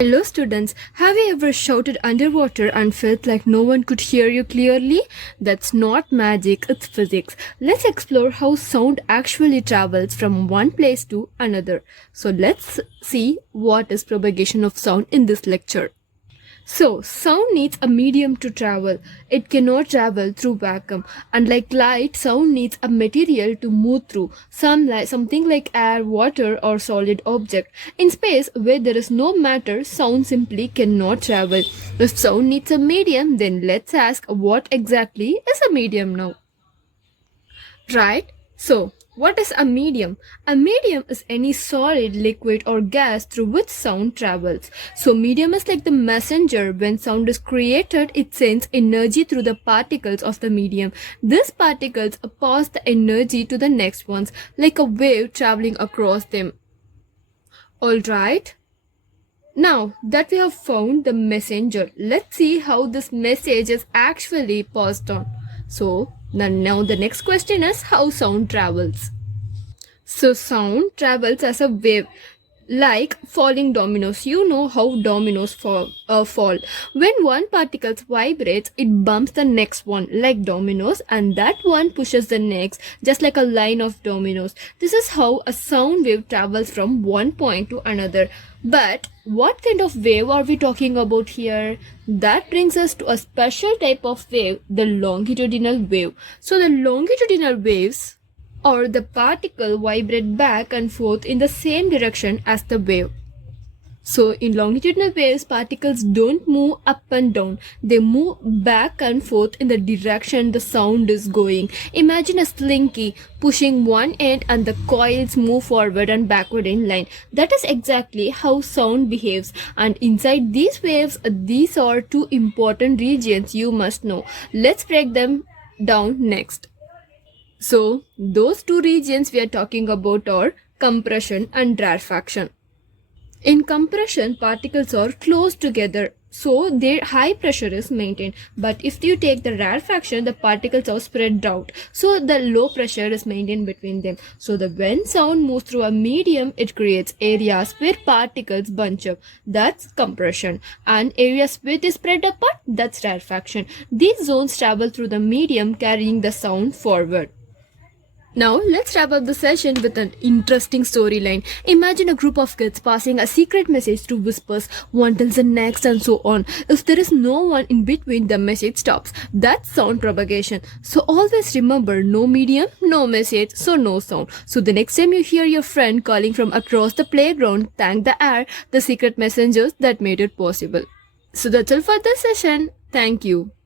Hello students, have you ever shouted underwater and felt like no one could hear you clearly? That's not magic, it's physics. Let's explore how sound actually travels from one place to another. So let's see what is propagation of sound in this lecture. So, sound needs a medium to travel. It cannot travel through vacuum. Unlike light, sound needs a material to move through, something like air, water, or solid object. In space, where there is no matter, sound simply cannot travel. If sound needs a medium, then let's ask what exactly is a medium now. Right? So, what is a medium? A medium is any solid, liquid or gas through which sound travels. So medium is like the messenger. When sound is created, it sends energy through the particles of the medium. These particles pass the energy to the next ones, like a wave traveling across them. Alright? Now that we have found the messenger, let's see how this message is actually passed on. So now the next question is how sound travels. So sound travels as a wave, like falling dominoes. You know how dominoes fall. When one particle vibrates, it bumps the next one like dominoes, and that one pushes the next, just like a line of dominoes. This is how a sound wave travels from one point to another. But what kind of wave are we talking about here? That brings us to a special type of wave, the longitudinal wave. So the longitudinal waves or the particle vibrate back and forth in the same direction as the wave. So in longitudinal waves, particles don't move up and down. They move back and forth in the direction the sound is going. Imagine a slinky pushing one end and the coils move forward and backward in line. That is exactly how sound behaves. And inside these waves, these are two important regions you must know. Let's break them down next. So those two regions we are talking about are compression and rarefaction. In compression, particles are close together, so their high pressure is maintained. But if you take the rarefaction, the particles are spread out, so the low pressure is maintained between them. So when sound moves through a medium, it creates areas where particles bunch up. That's compression. And areas where they spread apart, that's rarefaction. These zones travel through the medium, carrying the sound forward. Now let's wrap up the session with an interesting storyline. Imagine a group of kids passing a secret message through whispers. One tells the next and so on. If there is no one in between, the message stops. That's sound propagation. So always remember, no medium, no message, so no sound. So the next time you hear your friend calling from across the playground, thank the air, the secret messengers that made it possible. So that's all for this session. Thank you.